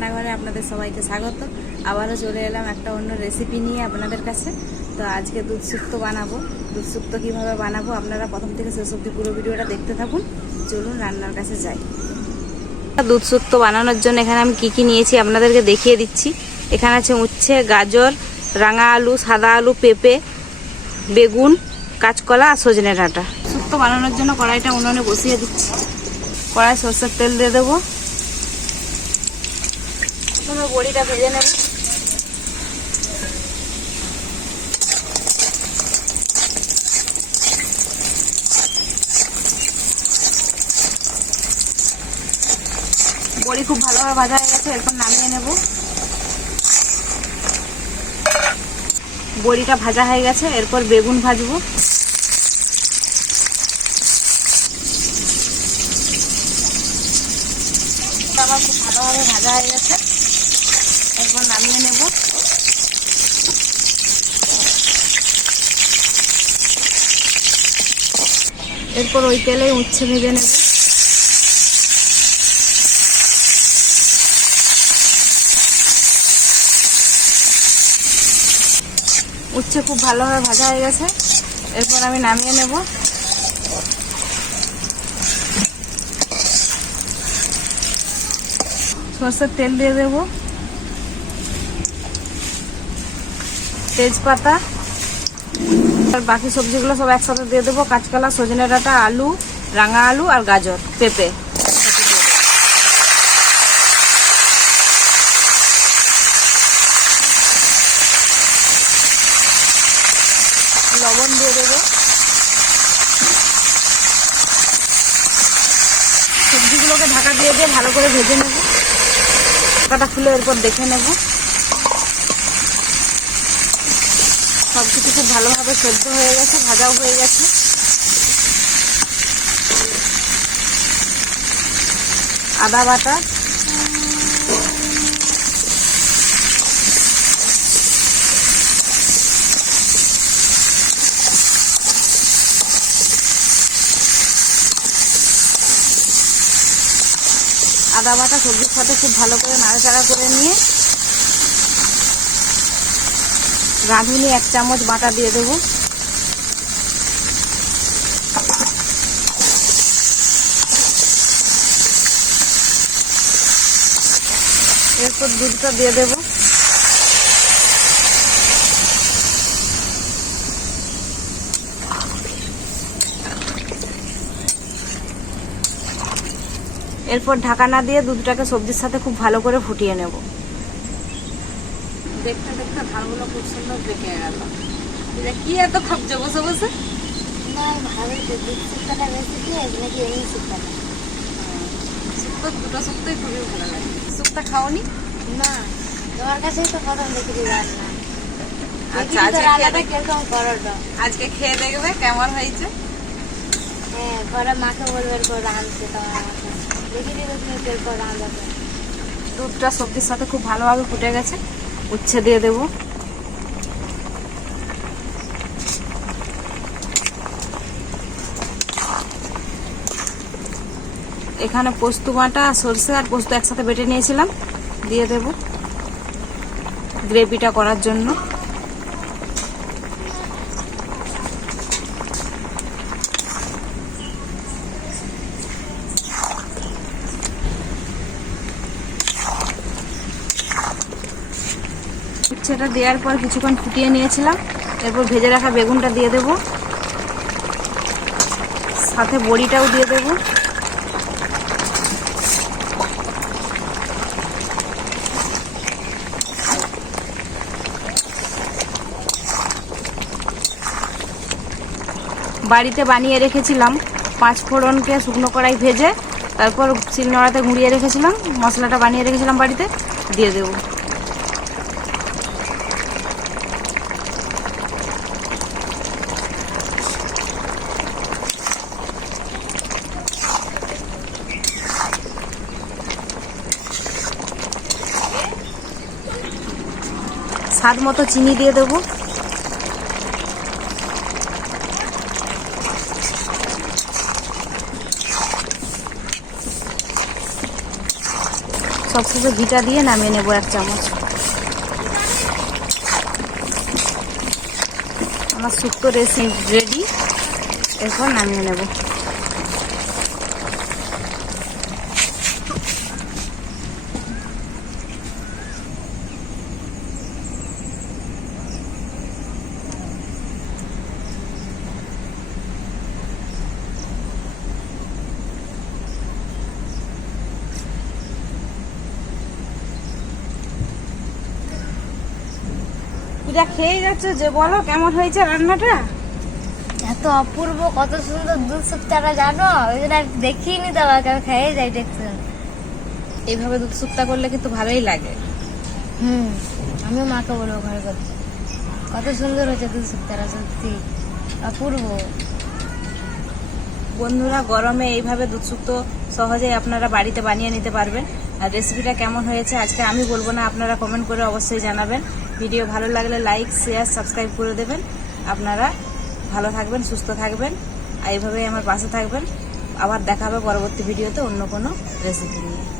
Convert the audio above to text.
রান্নাঘরে আপনাদের সবাইকে স্বাগত। আবারও চলে এলাম একটা অন্য রেসিপি নিয়ে আপনাদের কাছে। তো আজকে দুধ শুক্তো বানাবো। দুধ শুক্তো কীভাবে বানাবো আপনারা প্রথম থেকে শেষ অবধি পুরো ভিডিওটা দেখতে থাকুন। চলুন রান্নার কাছে যাই। দুধ শুক্তো বানানোর জন্য এখানে আমি কি নিয়েছি আপনাদেরকে দেখিয়ে দিচ্ছি। এখানে আছে উচ্ছে, গাজর, রাঙা আলু, সাদা আলু, পেঁপে, বেগুন, কাঁচকলা আর সজনে ডাঁটা। শুক্তো বানানোর জন্য কড়াইটা উনুনে বসিয়ে দিচ্ছি। কড়াই সরষের তেল দিয়ে দেবো। প্রথমে বড়িটা ভেজে নেব। বড়ি খুব ভালোভাবে ভাজা হয়ে গেছে, এরপর নামিয়ে নেব। বড়িটা ভাজা হয়ে গেছে, এরপর বেগুন ভাজবো। আমার খুব ভালোভাবে ভাজা হয়ে গেছে, এরপর নামিয়ে নেব। এরপর ওই তেলে উচ্ছে ভেজে নেব। উচ্ছে খুব ভালোভাবে ভাজা হয়ে গেছে, এরপর আমি নামিয়ে নেব। সরষের তেল দিয়ে দেব, তেজপাতা আর বাকি সবজিগুলো সব একসাথে দিয়ে দেবো। কাঁচকলা, সজনে ডাঁটা, আলু, রাঙা আলু আর গাজর, পেঁপে। লবণ দিয়ে দেবো। সবজিগুলোকে ঢাকা দিয়ে ভালো করে ভেজে নেব। ঢাকাটা খুলে এরপর দেখে নেব। সব কিছু খুব ভালোভাবে সেদ্ধ হয়ে গেছে, ভাজাও হয়ে গেছে। আদা বাটা, আদা বাটা সবজির সাথে খুব ভালো করে নাড়াচাড়া করে নিয়ে রাঁধুনি 1 চামচ বাটা দিয়ে দেবো। এরপর দুধটা দিয়ে দেবো। এরপর ঢাকা না দিয়ে দুধটাকে সবজির সাথে খুব ভালো করে ফুটিয়ে নেব। দেখতে দেখতে ধানগুলো খুব সুন্দর পেকে গেল। এটা কি এত খাবছে বসে বসে? দুটো শুক্তোই খুবই ভালো লাগে। শুক্তো খাওনি? না, তোমার কাছেই তো প্রথম দেখি রান্না। আচ্ছা, আজকে খেয়ে দেখবে কেমন হয়েছে। হ্যাঁ, পরে মাকে বলবে এরপর রাঁধছে তোমার মাকে। দেখি দিবে তুমি এরপর রাঁধাবে। দুধটা সবজির সাথে খুব ভালোভাবে ফুটে গেছে, উচ্ছে দিয়ে দেবো। এখানে পোস্ত বাটা, সরষে আর পোস্ত একসাথে বেটে নিয়েছিলাম, দিয়ে দেব গ্রেভিটা করার জন্য। উচ্ছেটা দেওয়ার পর কিছুক্ষণ ফুটিয়ে নিয়েছিলাম, এরপর ভেজে রাখা বেগুনটা দিয়ে দেব, সাথে বড়িটাও দিয়ে দেব। বাড়িতে বানিয়ে রেখেছিলাম 5 ফোড়নকে শুকনো কড়াই ভেজে, তারপর শিলনোড়াতে গুঁড়িয়ে রেখেছিলাম, মশলাটা বানিয়ে রেখেছিলাম বাড়িতে, দিয়ে দেব। স্বাদ মতো চিনি দিয়ে দেবো। সবশেষে ঘিটা দিয়ে নামিয়ে নেব 1 চামচ। আমার শুক্তো রেসিপি রেডি, এরপর নামিয়ে নেব। পূজা খেয়ে যাচ্ছ যে, বলো কেমন হয়েছে রান্নাটা? এত অপূর্ব, কত সুন্দর দুধ শুক্তাটা জানো, ওই জন্য আর দেখিয়ে নি তোমাকে, আমি খেয়ে যাই দেখছেন। এইভাবে দুধ শুক্তা করলে কিন্তু ভালোই লাগে। আমিও মাকে বলবো ঘরে করতে। কত সুন্দর হয়েছে দুধ শুক্তাটা, সত্যি অপূর্ব। বন্ধুরা, গরমে এইভাবে দুধ শুক্তো সহজেই আপনারা বাড়িতে বানিয়ে নিতে পারবেন। আর রেসিপিটা কেমন হয়েছে আজকে আমি বলবো না, আপনারা কমেন্ট করে অবশ্যই জানাবেন। ভিডিও ভালো লাগলে লাইক, শেয়ার, সাবস্ক্রাইব করে দেবেন। আপনারা ভালো থাকবেন, সুস্থ থাকবেন, আর এইভাবেই আমার পাশে থাকবেন। আবার দেখা হবে পরবর্তী ভিডিওতে অন্য কোনো রেসিপি নিয়ে।